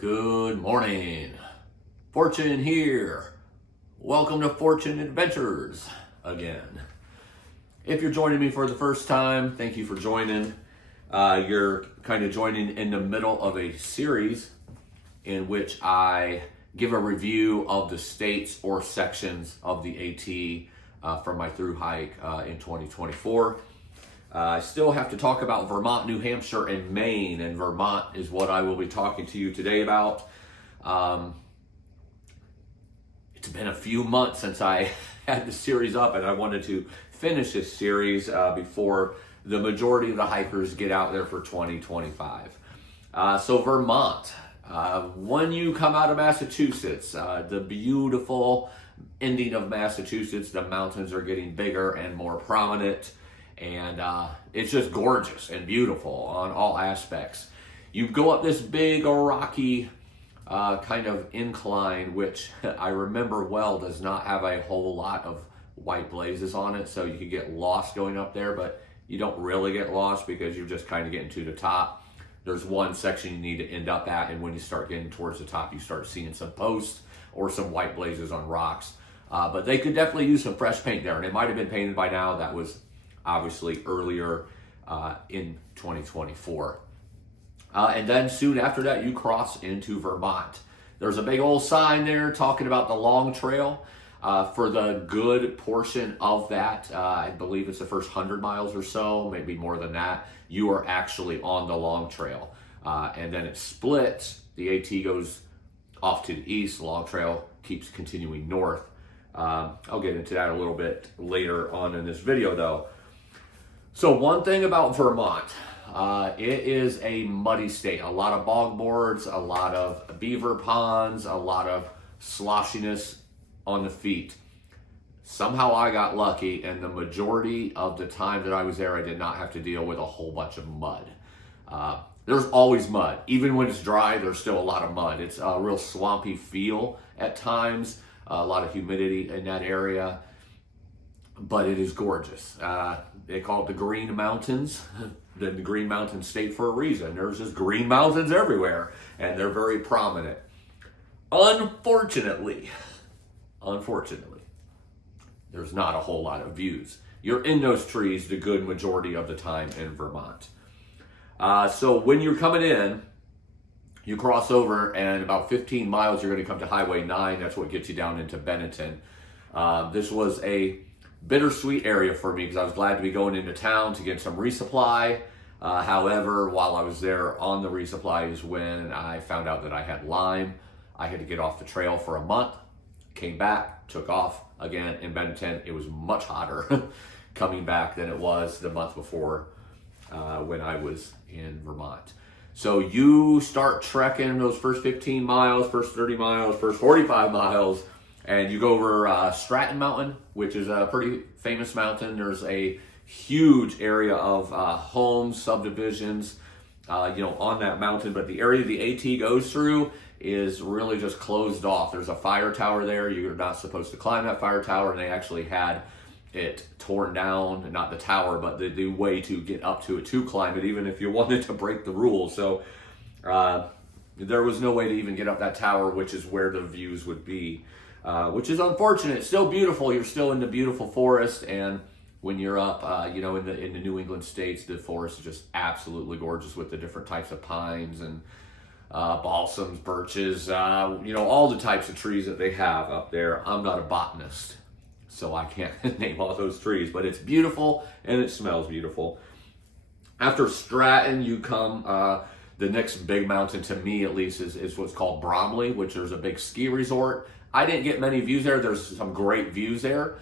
Good morning. Fortune here. Welcome to Fortune Adventures again. If you're joining me for the first time, thank you for joining. You're kind of joining in the middle of a series in which I give a review of the states or sections of the AT from my Thru-Hike in 2024. I still have to talk about Vermont, New Hampshire, and Maine, and Vermont is what I will be talking to you today about. It's been a few months since I had the series up, and I wanted to finish this series before the majority of the hikers get out there for 2025. So Vermont, when you come out of Massachusetts, the beautiful ending of Massachusetts, the mountains are getting bigger and more prominent. And it's just gorgeous and beautiful on all aspects. You go up this big rocky kind of incline, which I remember well does not have a whole lot of white blazes on it, so you can get lost going up there, but you don't really get lost because you're just kind of getting to the top. There's one section you need to end up at, and when you start getting towards the top, you start seeing some posts or some white blazes on rocks. But they could definitely use some fresh paint there, and it might have been painted by now. That was obviously earlier in 2024. And then soon after that, you cross into Vermont. There's a big old sign there talking about the long trail. For the good portion of that, I believe it's the first 100 miles or so, maybe more than that, you are actually on the long trail. And then it splits. The AT goes off to the east. The long trail keeps continuing north. I'll get into that a little bit later on in this video though. So one thing about Vermont, it is a muddy state. A lot of bog boards, a lot of beaver ponds, a lot of sloshiness on the feet. Somehow I got lucky, and the majority of the time that I was there, I did not have to deal with a whole bunch of mud. There's always mud. Even when it's dry, there's still a lot of mud. It's a real swampy feel at times, a lot of humidity in that area. But it is gorgeous. They call it the Green Mountains, the Green Mountain State for a reason. There's just green mountains everywhere, and they're very prominent. Unfortunately, there's not a whole lot of views. You're in those trees the good majority of the time in Vermont. So when you're coming in, you cross over, and about 15 miles, you're going to come to Highway 9. That's what gets you down into Bennington. This was a bittersweet area for me because I was glad to be going into town to get some resupply. However, while I was there on the resupply is when I found out that I had Lyme. I had to get off the trail for a month, came back, took off again in Bennington. It was much hotter coming back than it was the month before when I was in Vermont. So you start trekking those first 15 miles, first 30 miles, first 45 miles, and you go over Stratton Mountain, which is a pretty famous mountain. There's a huge area of homes, subdivisions, on that mountain. But the area the AT goes through is really just closed off. There's a fire tower there. You're not supposed to climb that fire tower, and they actually had it torn down, not the tower, but the way to get up to it to climb it, even if you wanted to break the rules. So there was no way to even get up that tower, which is where the views would be. Which is unfortunate. It's still beautiful. You're still in the beautiful forest, and when you're up, in the New England states, the forest is just absolutely gorgeous with the different types of pines and balsams, birches, all the types of trees that they have up there. I'm not a botanist, so I can't name all those trees, but it's beautiful and it smells beautiful. After Stratton, you come. The next big mountain, to me at least, is what's called Bromley, which there's a big ski resort. I didn't get many views there. There's some great views there.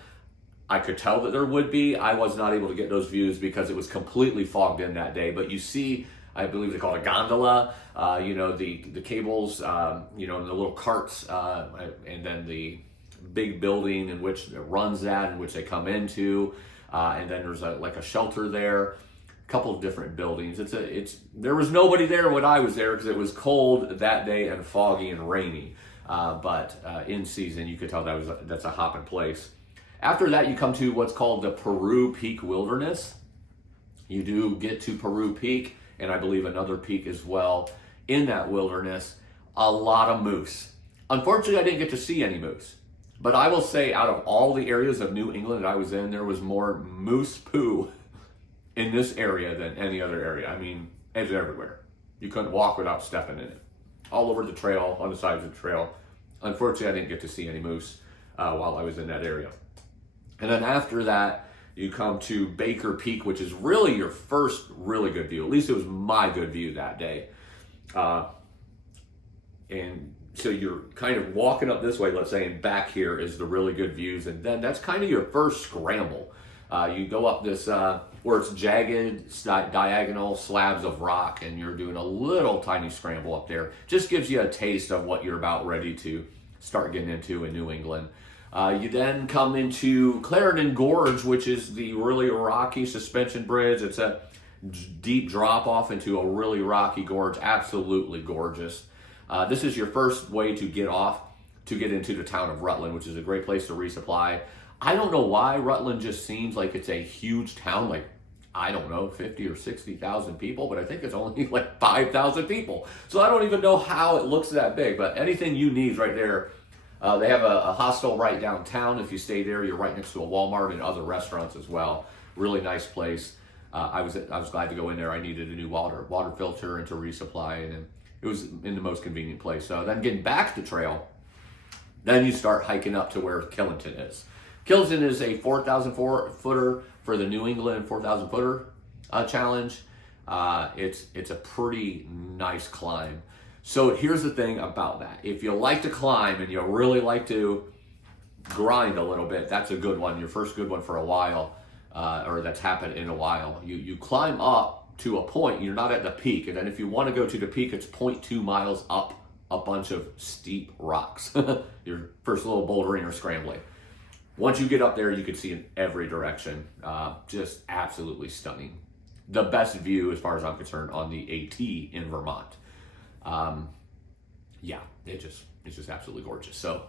I could tell that there would be. I was not able to get those views because it was completely fogged in that day. But you see, I believe they call it a gondola, the cables, and the little carts, and then the big building in which it runs that, in which they come into. And then there's a shelter there. Couple of different buildings. There was nobody there when I was there because it was cold that day and foggy and rainy. But in season, you could tell that's a hopping place. After that, you come to what's called the Peru Peak Wilderness. You do get to Peru Peak, and I believe another peak as well in that wilderness. a lot of moose. Unfortunately, I didn't get to see any moose. But I will say, out of all the areas of New England that I was in, there was more moose poo in this area than any other area. I mean, it's everywhere. You couldn't walk without stepping in it. All over the trail, on the sides of the trail. Unfortunately, I didn't get to see any moose while I was in that area. And then after that, you come to Baker Peak, which is really your first really good view. At least it was my good view that day. And so you're kind of walking up this way, let's say, and back here is the really good views. And then that's kind of your first scramble. You go up this, where it's jagged, diagonal slabs of rock, and you're doing a little tiny scramble up there. Just gives you a taste of what you're about ready to start getting into in New England. You then come into Clarendon Gorge, which is the really rocky suspension bridge. It's a deep drop off into a really rocky gorge. Absolutely gorgeous. This is your first way to get off to get into the town of Rutland, which is a great place to resupply. I don't know why Rutland just seems like it's a huge town, like, I don't know, 50 or 60,000 people, but I think it's only like 5,000 people. So I don't even know how it looks that big, but anything you need is right there. They have a hostel right downtown. If you stay there, you're right next to a Walmart and other restaurants as well. Really nice place. I was glad to go in there. I needed a new water filter and to resupply, and it was in the most convenient place. So then getting back to the trail, then you start hiking up to where Killington is. Killington is a 4,000 footer for the New England 4,000 footer challenge. It's a pretty nice climb. So here's the thing about that. If you like to climb and you really like to grind a little bit, that's a good one. Your first good one for a while, or that's happened in a while. You climb up to a point, you're not at the peak. And then if you want to go to the peak, it's 0.2 miles up a bunch of steep rocks. Your first little bouldering or scrambling. Once you get up there, you can see in every direction. Just absolutely stunning. The best view, as far as I'm concerned, on the AT in Vermont. Yeah, it's just absolutely gorgeous. So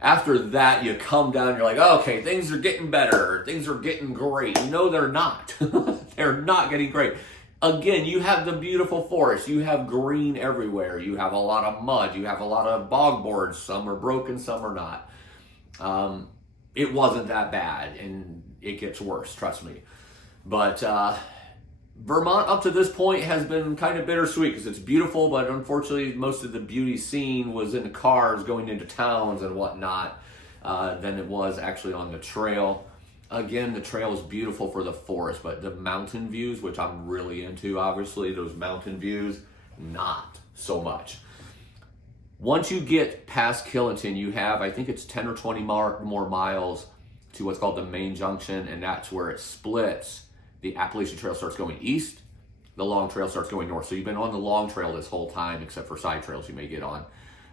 after that, you come down, you're like, oh, okay, things are getting better. Things are getting great. No, they're not. They're not getting great. Again, you have the beautiful forest. You have green everywhere. You have a lot of mud. You have a lot of bog boards. Some are broken, some are not. It wasn't that bad, and it gets worse, trust me. But Vermont up to this point has been kind of bittersweet because it's beautiful, but unfortunately most of the beauty seen was in the cars going into towns and whatnot than it was actually on the trail. Again, the trail is beautiful for the forest, but the mountain views, which I'm really into, obviously, those mountain views, not so much. Once you get past Killington, you have, I think it's 10 or 20 more miles to what's called the main junction, and that's where it splits. The Appalachian Trail starts going east, the long trail starts going north. So you've been on the long trail this whole time, except for side trails you may get on.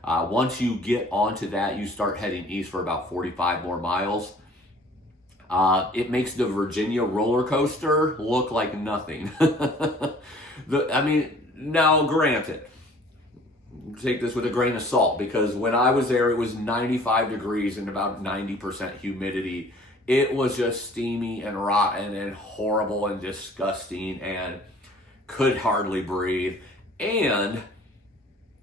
Once you get onto that, you start heading east for about 45 more miles. It makes the Virginia roller coaster look like nothing. Now granted, take this with a grain of salt, because when I was there, it was 95 degrees and about 90% humidity. It was just steamy and rotten and horrible and disgusting and could hardly breathe. And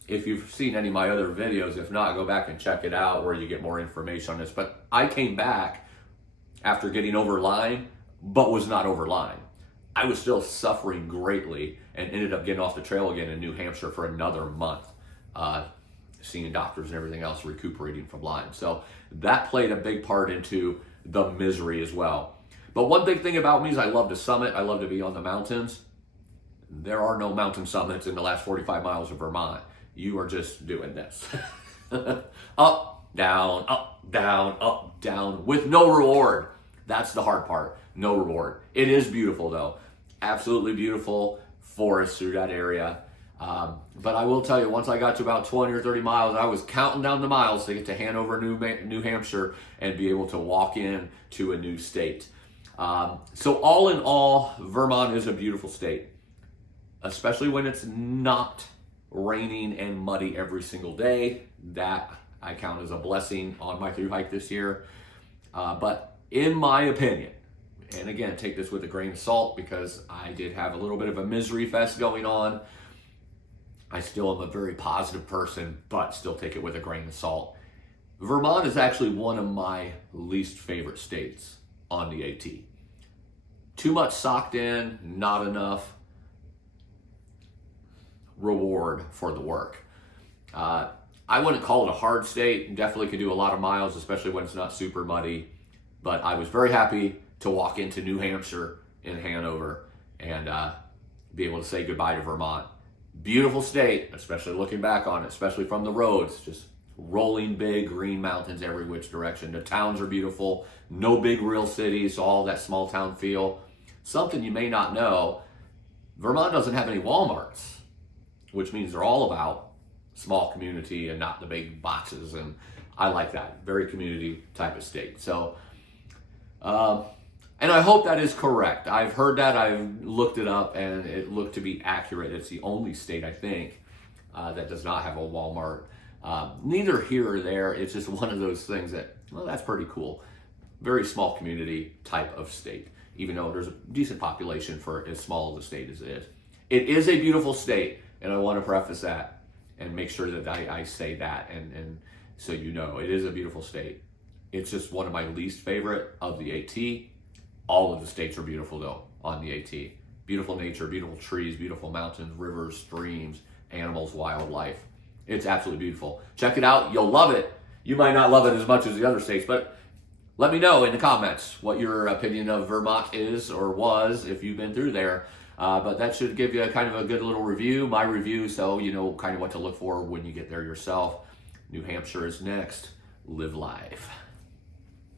if you've seen any of my other videos, if not, go back and check it out where you get more information on this. But I came back after getting over Lyme, but was not over Lyme. I was still suffering greatly and ended up getting off the trail again in New Hampshire for another month, seeing doctors and everything else, recuperating from Lyme. So that played a big part into the misery as well. But one big thing about me is I love to summit. I love to be on the mountains. There are no mountain summits in the last 45 miles of Vermont. You are just doing this. Up, down, up, down, with no reward. That's the hard part. No reward. It is beautiful though. Absolutely beautiful forest through that area. But I will tell you, once I got to about 20 or 30 miles, I was counting down the miles to get to Hanover, New Hampshire, and be able to walk in to a new state. So all in all, Vermont is a beautiful state, especially when it's not raining and muddy every single day. That I count as a blessing on my thru-hike this year. But in my opinion, and again, take this with a grain of salt because I did have a little bit of a misery fest going on, I still am a very positive person, but still take it with a grain of salt. Vermont is actually one of my least favorite states on the AT. Too much socked in, not enough reward for the work. I wouldn't call it a hard state. Definitely could do a lot of miles, especially when it's not super muddy. But I was very happy to walk into New Hampshire in Hanover and be able to say goodbye to Vermont. Beautiful state, especially looking back on it, especially from the roads. Just rolling big green mountains every which direction. The towns are beautiful. No big real cities, all that small town feel. Something you may not know, Vermont doesn't have any Walmarts, which means they're all about small community and not the big boxes, and I like that. Very community type of state. So, and I hope that is correct. I've heard that, I've looked it up, and it looked to be accurate. It's the only state, I think, that does not have a Walmart. Neither here or there. It's just one of those things that, well, that's pretty cool. Very small community type of state, even though there's a decent population for as small of a state as it is. It is a beautiful state, and I want to preface that and make sure that I say that, and so you know, it is a beautiful state. It's just one of my least favorite of the AT. All of the states are beautiful though on the AT. Beautiful nature, beautiful trees, beautiful mountains, rivers, streams, animals, wildlife. It's absolutely beautiful. Check it out. You'll love it. You might not love it as much as the other states, but let me know in the comments what your opinion of Vermont is or was if you've been through there. But that should give you a kind of a good little review, my review, so you know kind of what to look for when you get there yourself. New Hampshire is next. Live life.